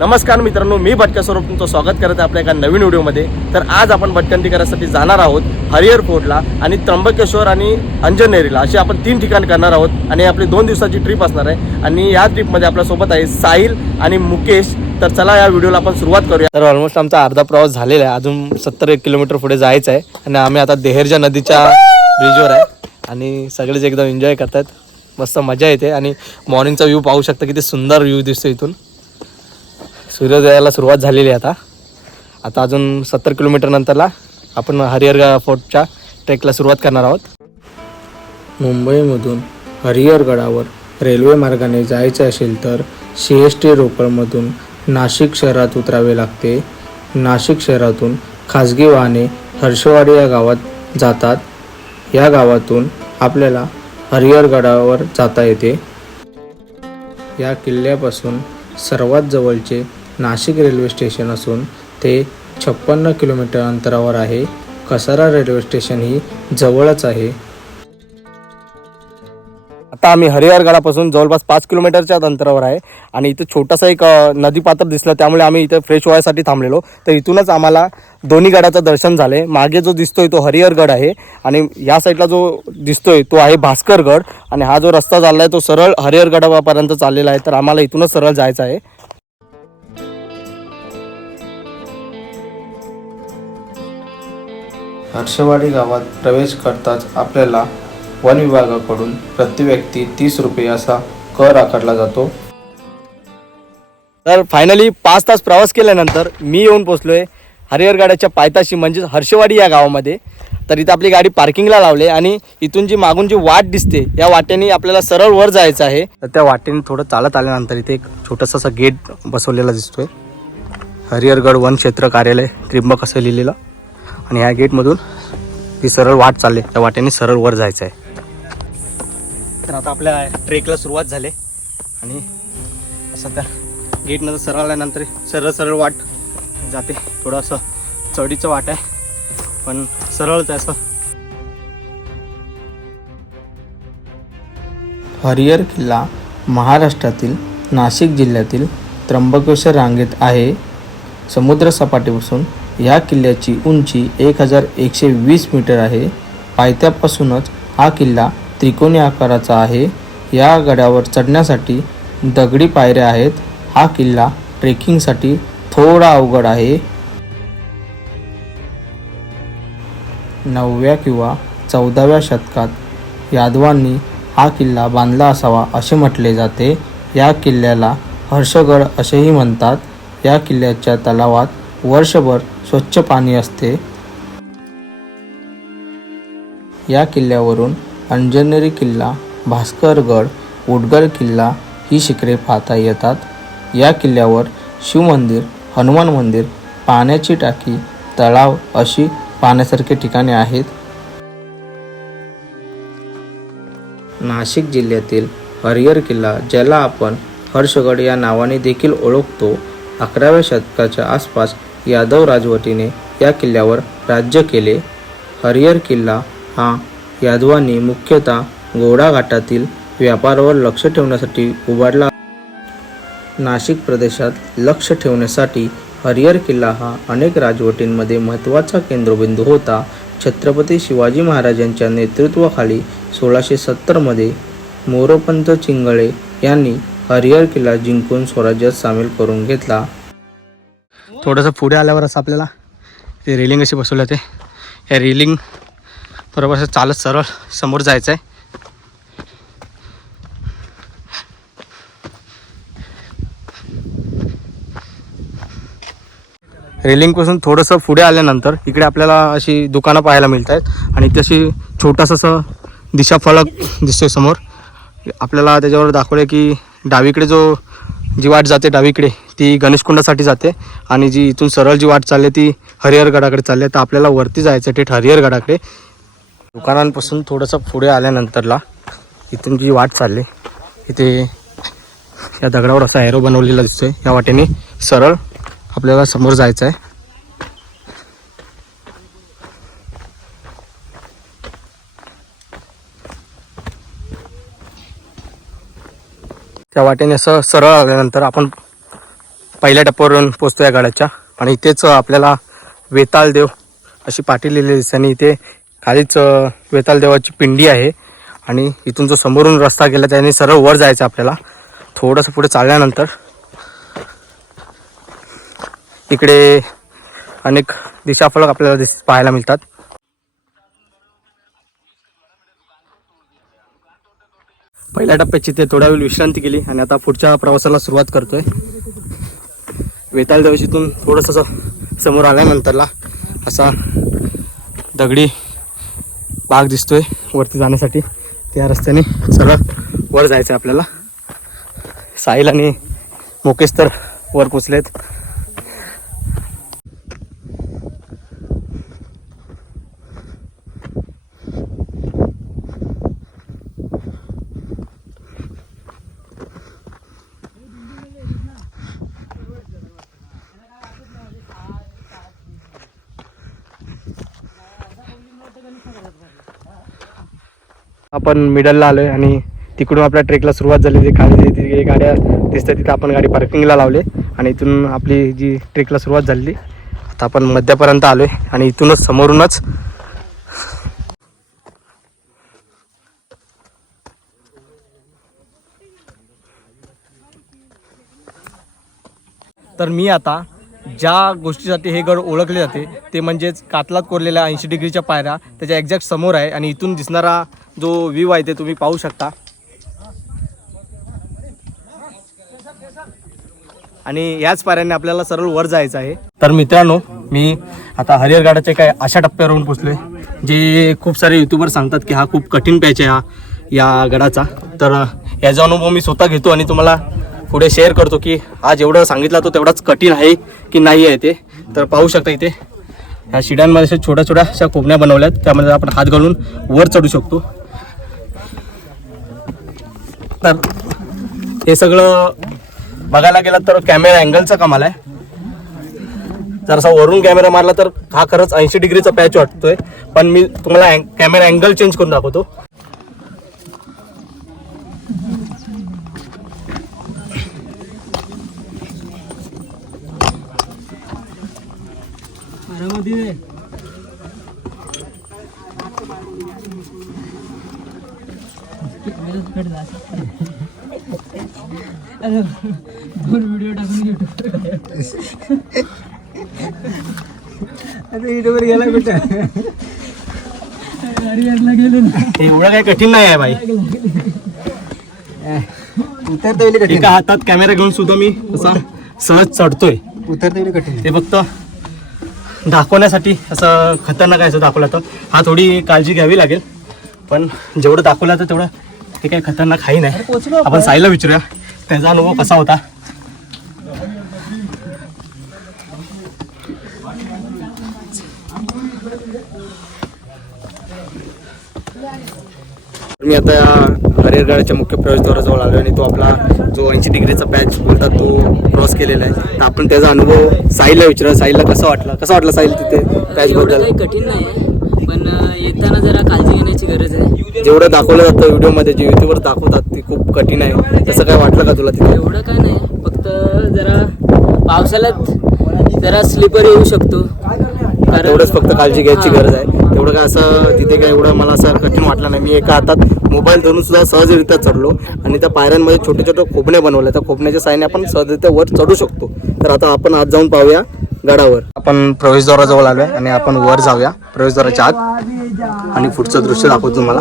नमस्कार मित्रांनो मी भटका स्वरूप तुमचं स्वागत करत आहे आपल्या एका नवीन व्हिडिओमध्ये. तर आज आपण भटकंती करायसाठी जाणार आहोत हरिहर फोर्टला आणि त्र्यंबकेश्वर आणि अंजनेरीला. अशी आपण तीन ठिकाण करणार आहोत आणि आपली दोन दिवसाची ट्रिप असणार आहे. आणि या ट्रिपमध्ये आपल्यासोबत आहे साहिल आणि मुकेश. तर चला या व्हिडिओला आपण सुरुवात करूया. तर ऑलमोस्ट आमचा अर्धा प्रवास झालेला आहे. अजून सत्तर एक किलोमीटर पुढे जायचं आहे. आणि आम्ही आता देहेरच्या नदीच्या ब्रिजवर आहे. आणि सगळेच एकदम एन्जॉय करतात मस्त मजा येते. आणि मॉर्निंगचा व्ह्यू पाहू शकता किती सुंदर व्ह्यू दिसतो इथून. सूर्योदयाला सुरुवात झालेली आहे आता. आता अजून सत्तर किलोमीटर नंतरला आपण हरिहर फोर्टच्या ट्रेकला सुरुवात करणार आहोत. मुंबईमधून हरिहरगडावर रेल्वे मार्गाने जायचे असेल तर सी एस टी रोकडमधून नाशिक शहरात उतरावे लागते. नाशिक शहरातून खाजगी वाहने हर्षवाडी या गावात जातात. या गावातून आपल्याला हरिहरगडावर जाता येते. या किल्ल्यापासून सर्वात जवळचे नाशिक रेल्वे स्टेशन असून ते छप्पन्न किलोमीटर अंतरावर आहे. कसारा रेल्वे स्टेशन ही जवळच आहे. आता आम्ही हरिहरगडापासून जवळपास पाच किलोमीटरच्या अंतरावर आहे आणि इथं छोटासा एक नदीपात्र नदी पात्र दिसलं. त्यामुळे आम्ही इथं फ्रेश व्हायसाठी थांबलेलो. तर इथूनच आम्हाला दोन्ही गडाचं दर्शन झाले. मागे जो दिसतोय तो हरिहरगड आहे आणि या साईडला जो दिसतोय तो आहे भास्करगड. आणि हा जो रस्ता चालला आहे तो सरळ हरिहरगडापर्यंत चाललेला आहे. तर आम्हाला इथूनच सरळ जायचं आहे. हर्षवाडी गावात प्रवेश करताच आपल्याला वन विभागाकडून प्रति व्यक्ती तीस रुपये असा कर आकारला जातो. तर फायनली पाच तास प्रवास केल्यानंतर मी येऊन पोचलोय हरिहरगडाच्या पायथ्याशी म्हणजेच हर्षवाडी या गावामध्ये. तर इथं आपली गाडी पार्किंगला लावली आणि इथून जी मागून जी वाट दिसते या वाटेने आपल्याला सरळ वर जायचं आहे. तर त्या वाटेने थोडं चालत आल्यानंतर इथे एक छोटासा असा गेट बसवलेला दिसतोय. हरिहरगड वन क्षेत्र कार्यालय त्रिंबक असं लिहिलेलं. आणि ह्या गेटमधून ती सरळ वाट चालली. त्या वाटेने सरळ वर जायचं आहे. तर आता आपल्या ट्रेकला सुरुवात झाली. आणि असं त्या गेटनंतर सरळ आल्यानंतर सरळ सरळ वाट जाते. थोडंसं चढीचं वाट आहे. पण सरळच आहे असं. हरिहर किल्ला महाराष्ट्रातील नाशिक जिल्ह्यातील त्र्यंबकेश्वर रांगेत आहे. समुद्रसपाटीपासून या किल्ल्याची उंची एक हजार एकशे वीस मीटर आहे. पायथ्यापासूनच हा किल्ला त्रिकोणी आकाराचा आहे. या गडावर चढण्यासाठी दगडी पायऱ्या आहेत. हा किल्ला ट्रेकिंगसाठी थोडा अवघड आहे. नवव्या किंवा चौदाव्या शतकात यादवांनी हा किल्ला बांधला असावा असे म्हटले जाते. या किल्ल्याला हर्षगड असेही म्हणतात. या किल्ल्याच्या तलावात वर्षभर स्वच्छ पाणी असते. या किल्ल्यावरून अंजनेरी किल्ला भास्करगड उडगड किल्ला ही शिखरे पाहता येतात. या किल्ल्यावर शिवमंदिर हनुमान मंदिर पाण्याची टाकी तलाव अशी पाहण्यासारखी ठिकाणे आहेत. नाशिक जिल्ह्यातील हरिहर किल्ला ज्याला आपण हर्षगड या नावाने देखील ओळखतो अकराव्या शतकाच्या आसपास यादव राजवटीने या किल्ल्यावर राज्य केले. हरिहर किल्ला हा यादवांनी मुख्यतः घोडाघाटातील व्यापारावर लक्ष ठेवण्यासाठी उभारला. नाशिक प्रदेशात लक्ष ठेवण्यासाठी हरिहर किल्ला हा अनेक राजवटींमध्ये महत्त्वाचा केंद्रबिंदू होता. छत्रपती शिवाजी महाराजांच्या नेतृत्वाखाली सोळाशे सत्तरमध्ये मोरोपंत चिंगळे यांनी हरिहर किल्ला जिंकून स्वराज्यात सामील करून घेतला. थोडंसं पुढे आल्यावर असं आपल्याला ते रेलिंग अशी बसवलं ते या रेलिंग बरोबर असं चालत सरळ समोर जायचं आहे रेलिंगपासून थोडंसं पुढे आल्यानंतर इकडे आपल्याला अशी दुकानं पाहायला मिळत आहेत आणि तशी छोटासा असं दिशाफलक दिसतोय समोर. आपल्याला त्याच्यावर दाखवलं की डावीकडे जो जी वाट जाते डावीकडे ती गणेशकुंडासाठी जाते. आणि जी इथून सरळ जी वाट चालली ती हरिहरगडाकडे चालली आहे. तर आपल्याला वरती जायचं थेट हरिहरगडाकडे दुकानांपासून थोडंसं पुढे आल्यानंतरला इथून जी वाट चालली इथे या दगडावर असा ॲरो बनवलेला दिसतोय. या वाटेने सरळ आपल्याला समोर जायचं आहे. त्या वाटेने असं सरळ आल्यानंतर आपण पहिल्या टप्प्यावरून पोचतो या गडाच्या आणि इथेच आपल्याला वेताळ देव अशी पाठी लिहिलेली दिसते. आणि इथे खालीच वेताल देवाची पिंडी आहे. आणि इथून जो समोरून रस्ता गेला त्याने सरळ वर जायचं आपल्याला. थोडंसं पुढे चालल्यानंतर इकडे अनेक दिशाफलक आपल्याला दिस पाहायला मिळतात. पहिल्या टप्प्याची ते थोड्या वेळ विश्रांती केली. आणि आता पुढच्या प्रवासाला सुरुवात करतोय. वेताल देवशीतून थोडंसं असं समोर आल्यानंतरला असा दगडी भाग दिसतोय वरती जाण्यासाठी. त्या रस्त्याने सरळ वर जायचं आहे आपल्याला. साहिल आणि मुकेश तर वर पोचलेत आपण मिडलला आलोय आणि तिकडून आपल्या ट्रेकला सुरुवात झाली. जी खाली जी- गाड्या दिसतात तिथं आपण गाडी पार्किंगला लावले. आणि इथून आपली जी ट्रेकला सुरुवात झाली. आता आपण मध्यापर्यंत आलोय आणि इथूनच समोरूनच तर मी आता ज्या गोष्टीसाठी हे गड ओळखले जाते ते म्हणजेच कातलात कोरलेल्या ऐंशी डिग्रीच्या पायऱ्या त्याच्या एक्झॅक्ट समोर आहे आणि इथून दिसणारा जो व्ह्यू आहे ते तुम्ही पाहू शकता. आणि याच पाऱ्याने आपल्याला सरळ वर जायचं आहे. तर मित्रांनो मी आता हरिहरगडाच्या काय अशा टप्प्यावरून पोचलोय जे खूप सारे युट्यूबर सांगतात की हा खूप कठीण पॅच आहे हा या गडाचा. तर याचा अनुभव मी स्वतः घेतो आणि तुम्हाला पुढे शेअर करतो की हा जेवढं सांगितला तो तेवढाच कठीण आहे की नाही आहे ते. तर पाहू शकता इथे ह्या शिड्यांमध्ये अशा छोट्या छोट्या अशा कोबण्या बनवल्यात त्यामध्ये आपण हात घालून वर चढू शकतो. तर हे सगळं बघायला गेलं तर कॅमेरा अँगलचा कमाल आहे. जर असा वरून कॅमेरा मारला तर हा खरंच ऐंशी डिग्रीचा पॅच वाटतोय. पण मी तुम्हाला कॅमेरा अँगल चेंज करून दाखवतो. दोन व्हिडिओ टाकून युट्यूबवर युट्यूबवर गेला. कुठं? हरिहरला गेलो ना. हे एवढं काही कठीण नाही आहे बाई. उतरता एका हातात कॅमेरा घेऊन सुद्धा मी असा सहज चढतोय. उतरता कठीण. ते फक्त दाखवण्यासाठी असं खतरनाक आहे असं दाखवलं तर. हा थोडी काळजी घ्यावी लागेल. पण जेवढं दाखवलं तर तेवढं ते काही खतरनाक आहे नाही. आपण साईला विचारूया. त्याचा अनुभव कसा होता मी आता या हरिहरगडाच्या मुख्य प्रवेशद्वाराजवळ आलो आणि तो आपला जो ऐंशी डिग्रीचा पॅच बोलतात तो क्रॉस केलेला आहे. तर आपण त्याचा अनुभव साईला विचारूया. साईला कसा वाटला? कसा वाटला साईल तिथे पॅच बद्दल? काही कठीण नाही आहे पण अं, येताना जरा काळजी घेण्याची गरज आहे. जेवढं दाखवलं जातं व्हिडिओमध्ये जे युट्यूबवर दाखवतात ते खूप कठीण आहे. तसं काय वाटलं का तुला तिथे? एवढं काय नाही. फक्त जरा पावसाळ्यात जरा स्लिपर येऊ शकतो. तेवढंच फक्त काळजी घ्यायची. गरज आहे. तेवढं काय असं तिथे काय एवढं मला असं कठीण वाटलं नाही. मी एका हातात मोबाईल धरून सुद्धा सहजरित्या चढलो. आणि त्या पायऱ्यांमध्ये छोटे छोटे खोपणे बनवले. त्या खोपण्याच्या साहाय्याने आपण सहजरित्या वर चढू शकतो. तर आता आपण आज जाऊन पाहूया गडावर. आपण प्रवेशद्वाराजवळ आलोय आणि आपण वर जाऊया. प्रवेशद्वाराच्या आत. आणि पुढचं दृश्य दाखवतो तुम्हाला.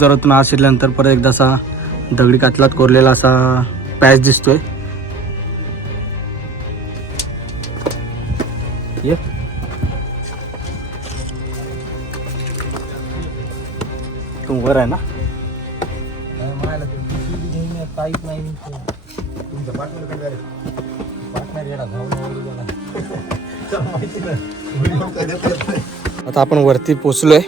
जरातून आत शिरल्यानंतर परत एकदा असा दगडी कातलात कोरलेला असा पॅच दिसतोय. तुमवर वर आहे ना? आता आपण वरती पोचलोय.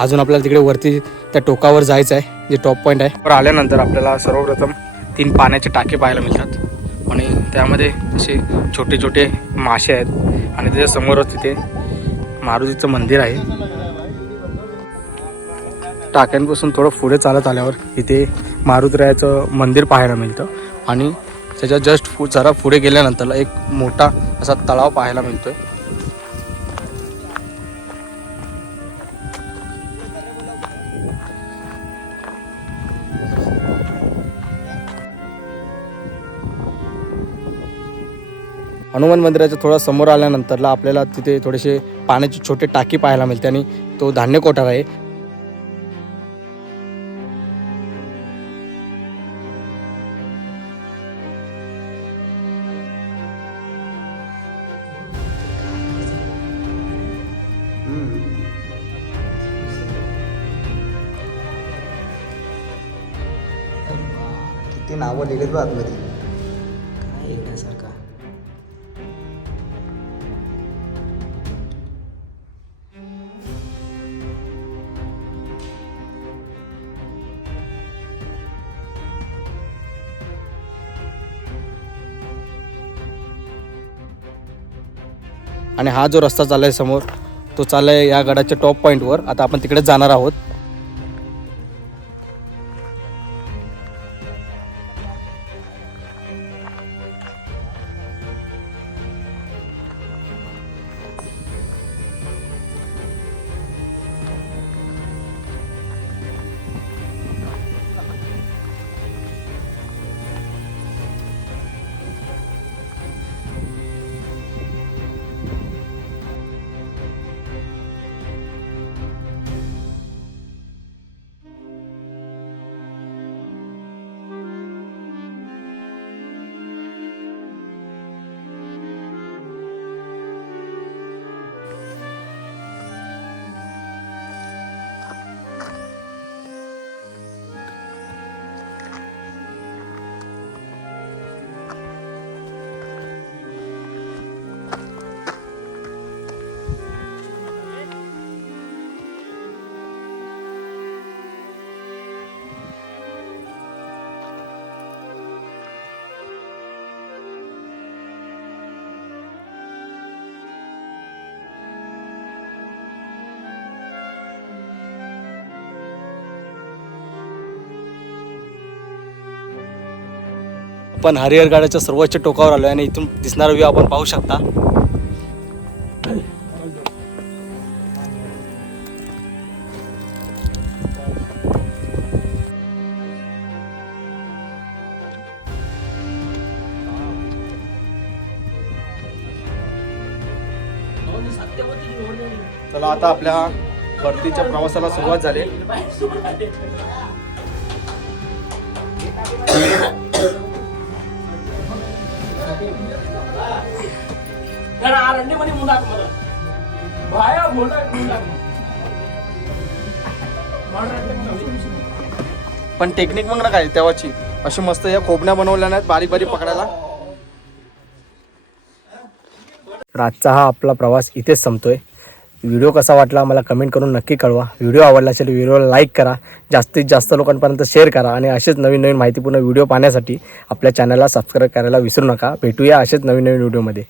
अजून आपल्याला तिकडे वरती त्या टोकावर जायचं आहे जे टॉप पॉईंट आहे. वर आल्यानंतर आपल्याला सर्वप्रथम तीन पाण्याचे टाके पाहायला मिळतात. आणि त्यामध्ये असे छोटे छोटे मासे आहेत. आणि त्याच्या समोरच तिथे मारुतीचं मंदिर आहे. टाक्यांपासून थोडं पुढे चालत आल्यावर इथे मारुतीरायाचं मंदिर पाहायला मिळतं. आणि त्याच्या जस्ट फु जरा पुढे गेल्यानंतर एक मोठा असा तलाव पाहायला मिळतो आहे हनुमान मंदिराच्या थोडा समोर आल्यानंतरला आपल्याला तिथे थोडेसे पाण्याचे छोटे टाकी पाहायला मिळते आणि तो धान्य कोठार आहे. किती नावं लिहिलेत आतमध्ये. आणि हा जो रस्ता चाललाय समोर तो चाललाय या गडाच्या टॉप पॉईंटवर आता आपण तिकडे जाणार आहोत. आपण हरिहर गाड्याच्या सर्वोच्च टोकावर आलो आणि इथून दिसणारा व्ह्यू आपण पाहू शकता. चला आता आपल्या परतीच्या प्रवासाला सुरुवात झाली. पण टेक्निक मग ना काय तेव्हाची. अशी मस्त या खोबण्या बनवल्या नाहीत बारीक बारीक पकडायला. आजचा हा आपला प्रवास इथेच संपतोय. व्हिडिओ कसा वाटला मला कमेंट करून नक्की कळवा. व्हिडिओ आवडला असेल व्हिडिओला लाईक करा. जास्तीत जास्त लोकांपर्यंत शेअर करा आणि असेच नवीन नवीन माहितीपूर्ण व्हिडिओ पाहण्यासाठी आपल्या चॅनलला सबस्क्राईब करायला विसरू नका. भेटूया असेच नवीन नवीन व्हिडिओमध्ये.